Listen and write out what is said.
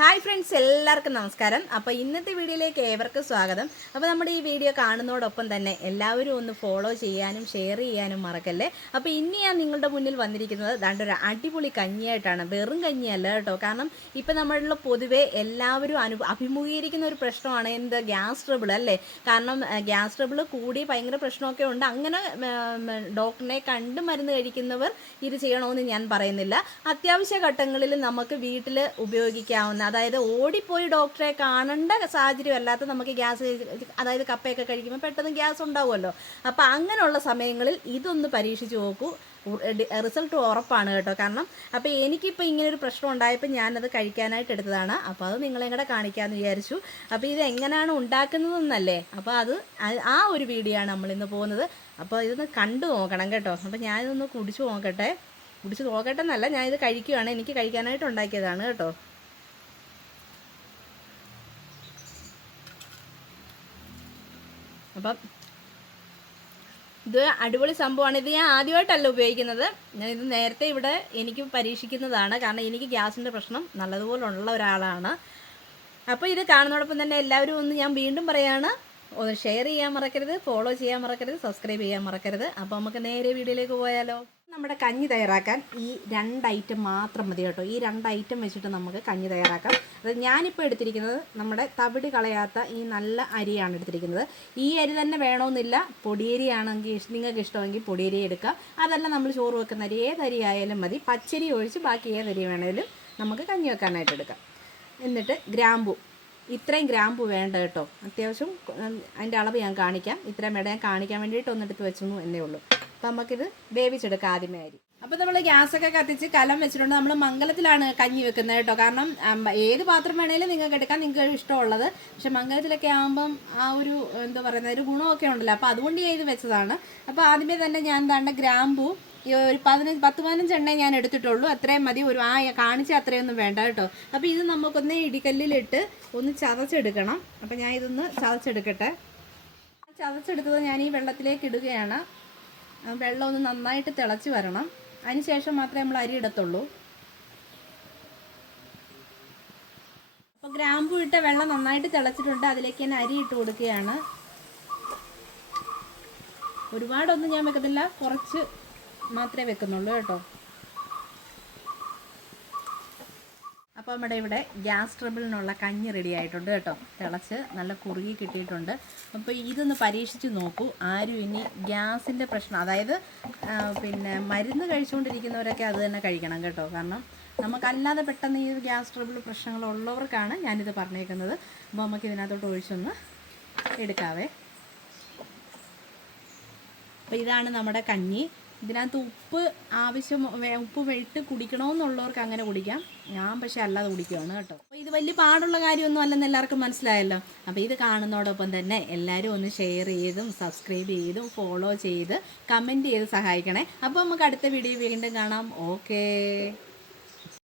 Hi friends എല്ലാവർക്കും നമസ്കാരം. അപ്പോൾ ഇന്നത്തെ വീഡിയോയിലേക്ക് ഏവർക്കും സ്വാഗതം. അപ്പോൾ നമ്മുടെ ഈ വീഡിയോ കാണുന്നതോടൊപ്പം തന്നെ എല്ലാവരും ഒന്ന് ഫോളോ ചെയ്യാനും ഷെയർ ചെയ്യാനും മറക്കല്ലേ? അപ്പോൾ ഇനി ഞാൻ നിങ്ങളുടെ മുന്നിൽ വന്നിരിക്കുന്നത് ദാണ്ട് ഒരു അടിപൊളി കഞ്ഞിയായിട്ടാണ്. വെറും കഞ്ഞിയല്ല കേട്ടോ. കാരണം ഇപ്പം നമ്മളിൽ പൊതുവേ എല്ലാവരും അനു അഭിമുഖീകരിക്കുന്ന ഒരു പ്രശ്നമാണ് എന്ത്? ഗ്യാസ് ട്രബിൾ അല്ലേ? കാരണം ഗ്യാസ് ട്രബിൾ കൂടി ഭയങ്കര പ്രശ്നമൊക്കെ ഉണ്ട്. അങ്ങനെ ഡോക്ടറിനെ കണ്ട് മരുന്ന് കഴിക്കുന്നവർ ഇത് ചെയ്യണമെന്ന് ഞാൻ പറയുന്നില്ല. അത്യാവശ്യ ഘട്ടങ്ങളിൽ നമുക്ക് വീട്ടിൽ ഉപയോഗിക്കാവുന്ന അതായത് ഓടിപ്പോയി ഡോക്ടറെ കാണേണ്ട സാഹചര്യം അല്ലാത്ത നമുക്ക് ഗ്യാസ് അതായത് കപ്പയൊക്കെ കഴിക്കുമ്പോൾ പെട്ടെന്ന് ഗ്യാസ് ഉണ്ടാവുമല്ലോ. അപ്പോൾ അങ്ങനെയുള്ള സമയങ്ങളിൽ ഇതൊന്ന് പരീക്ഷിച്ച് നോക്കൂ. റിസൾട്ട് ഉറപ്പാണ് കേട്ടോ. കാരണം അപ്പോൾ എനിക്കിപ്പോൾ ഇങ്ങനെ ഒരു പ്രശ്നം ഉണ്ടായപ്പോൾ ഞാനത് കഴിക്കാനായിട്ട് എടുത്തതാണ്. അപ്പോൾ അത് നിങ്ങളെ കൂടെ കാണിക്കാമെന്ന് വിചാരിച്ചു. അപ്പോൾ ഇത് എങ്ങനെയാണ് ഉണ്ടാക്കുന്നതെന്നല്ലേ? അപ്പോൾ അത് ആ- ഒരു വീഡിയോ ആണ് നമ്മളിന്ന് പോകുന്നത്. അപ്പോൾ ഇതൊന്ന് കണ്ടു നോക്കണം കേട്ടോ. അപ്പോൾ ഞാനിതൊന്ന് കുടിച്ചു നോക്കട്ടെ. കുടിച്ച് നോക്കട്ടെ എന്നല്ല ഞാനിത് കഴിക്കുകയാണ് എനിക്ക് കഴിക്കാനായിട്ട് ഉണ്ടാക്കിയതാണ് കേട്ടോ. അപ്പം ഇത് അടിപൊളി സംഭവമാണ്. ഇത് ഞാൻ ആദ്യമായിട്ടല്ല ഉപയോഗിക്കുന്നത്. ഞാൻ ഇത് നേരത്തെ ഇവിടെ എനിക്ക് പരീക്ഷിക്കുന്നതാണ്. കാരണം എനിക്ക് ഗ്യാസിന്റെ പ്രശ്നം നല്ലതുപോലെ ഉള്ള ഒരാളാണ്. അപ്പോൾ ഇത് കാണുന്നതോടൊപ്പം തന്നെ എല്ലാവരും ഒന്ന് ഞാൻ വീണ്ടും പറയാണ് ഒന്ന് ഷെയർ ചെയ്യാൻ മറക്കരുത് ഫോളോ ചെയ്യാൻ മറക്കരുത് സബ്സ്ക്രൈബ് ചെയ്യാൻ മറക്കരുത്. അപ്പോൾ നമുക്ക് നേരെ വീഡിയോയിലേക്ക് പോയാലോ? നമ്മുടെ കഞ്ഞി തയ്യാറാക്കാൻ ഈ രണ്ട് ഐറ്റം മാത്രം മതി കേട്ടോ. ഈ രണ്ട് ഐറ്റം വെച്ചിട്ട് നമുക്ക് കഞ്ഞി തയ്യാറാക്കാം. അത് ഞാനിപ്പോൾ എടുത്തിരിക്കുന്നത് നമ്മുടെ തവിട് കളയാത്ത ഈ നല്ല അരിയാണ് എടുത്തിരിക്കുന്നത്. ഈ അരി തന്നെ വേണമെന്നില്ല പൊടിയരിയാണെങ്കിൽ നിങ്ങൾക്ക് ഇഷ്ടമെങ്കിൽ പൊടിയരി എടുക്കാം. അതല്ല നമ്മൾ ചോറ് വെക്കുന്ന അരി. ഏത് അരി ആയാലും മതി. പച്ചരി ഒഴിച്ച് ബാക്കി ഏതരി വേണേലും നമുക്ക് കഞ്ഞി വെക്കാനായിട്ട് എടുക്കാം. എന്നിട്ട് ഗ്രാമ്പു. ഇത്രയും ഗ്രാമ്പു വേണ്ട കേട്ടോ. അത്യാവശ്യം അതിന്റെ അളവ് ഞാൻ കാണിക്കാം. ഇത്രയും വേണ്ട ഞാൻ കാണിക്കാൻ വേണ്ടിയിട്ട് ഒന്നെടുത്ത് വെച്ചു എന്നേ ഉള്ളൂ. നമുക്കിത് വേവിച്ചെടുക്കാം ആദ്യമേ അരി അപ്പോൾ നമ്മൾ ഗ്യാസൊക്കെ കത്തിച്ച് കലം വെച്ചിട്ടുണ്ട്. നമ്മൾ മംഗലത്തിലാണ് കഞ്ഞി വെക്കുന്നത് കേട്ടോ. കാരണം ഏത് പാത്രം വേണേലും നിങ്ങൾക്ക് എടുക്കാൻ നിങ്ങൾക്ക് ഇഷ്ടമുള്ളത്. പക്ഷെ മംഗലത്തിലൊക്കെ ആകുമ്പം ആ ഒരു എന്താ പറയുന്ന ഒരു ഗുണമൊക്കെ ഉണ്ടല്ലോ. അപ്പോൾ അതുകൊണ്ട് ചെയ്ത് വെച്ചതാണ്. അപ്പോൾ ആദ്യമേ തന്നെ ഞാൻ താണ്ട ഗ്രാമ്പു ഈ ഒരു പതിനഞ്ച് പത്ത് പതിനഞ്ച് എണ്ണേ ഞാൻ എടുത്തിട്ടുള്ളൂ. അത്രയും മതി. ഒരു ആ കാണിച്ച അത്രയൊന്നും വേണ്ട കേട്ടോ. അപ്പോൾ ഇത് നമുക്കൊന്ന് ഇടിക്കല്ലിലിട്ട് ഒന്ന് ചതച്ചെടുക്കണം. അപ്പോൾ ഞാൻ ഇതൊന്ന് ചതച്ചെടുക്കട്ടെ. ചതച്ചെടുത്തത് ഞാൻ ഈ വെള്ളത്തിലേക്ക് ഇടുകയാണ്. വെള്ളം ഒന്ന് നന്നായിട്ട് തിളച്ച് വരണം. അതിന് ശേഷം മാത്രമേ നമ്മൾ അരി ഇടത്തുള്ളൂ. അപ്പോൾ ഗ്രാമ്പു ഇട്ട വെള്ളം നന്നായിട്ട് തിളച്ചിട്ടുണ്ട്. അതിലേക്ക് ഞാൻ അരി ഇട്ട് കൊടുക്കുകയാണ്. ഒരുപാടൊന്നും ഞാൻ വെക്കത്തില്ല. കുറച്ച് മാത്രമേ വെക്കുന്നുള്ളൂ കേട്ടോ. അപ്പോൾ നമ്മുടെ ഇവിടെ ഗ്യാസ് ട്രബിളിനുള്ള കഞ്ഞി റെഡി ആയിട്ടുണ്ട് കേട്ടോ. തിളച്ച് നല്ല കുറുകി കിട്ടിയിട്ടുണ്ട്. അപ്പോൾ ഇതൊന്ന് പരീക്ഷിച്ച് നോക്കൂ. ആരും ഇനി ഗ്യാസിന്റെ പ്രശ്നം അതായത് പിന്നെ മരുന്ന് കഴിച്ചുകൊണ്ടിരിക്കുന്നവരൊക്കെ അത് തന്നെ കഴിക്കണം കേട്ടോ. കാരണം നമുക്കല്ലാതെ പെട്ടെന്ന് ഈ ഗ്യാസ് ട്രബിൾ പ്രശ്നങ്ങളുള്ളവർക്കാണ് ഞാനിത് പറഞ്ഞേക്കുന്നത്. അപ്പോൾ നമുക്ക് ഇതിനകത്തോട്ട് ഒഴിച്ചൊന്ന് എടുക്കാവേ. അപ്പോൾ ഇതാണ് നമ്മുടെ കഞ്ഞി. ഇതിനകത്ത് ഉപ്പ് ആവശ്യം ഉപ്പ് വെട്ട് കുടിക്കണമെന്നുള്ളവർക്ക് അങ്ങനെ കുടിക്കാം. ഞാൻ പക്ഷേ അല്ലാതെ കുടിക്കുകയാണ് കേട്ടോ. അപ്പോൾ ഇത് വലിയ പാടുള്ള കാര്യമൊന്നും അല്ലെന്ന് എല്ലാവർക്കും മനസ്സിലായല്ലോ. അപ്പോൾ ഇത് കാണുന്നതോടൊപ്പം തന്നെ എല്ലാവരും ഒന്ന് ഷെയർ ചെയ്തും സബ്സ്ക്രൈബ് ചെയ്തും ഫോളോ ചെയ്ത് കമന്റ് ചെയ്ത് സഹായിക്കണേ. അപ്പോൾ നമുക്ക് അടുത്ത വീഡിയോ വീണ്ടും കാണാം. ഓക്കേ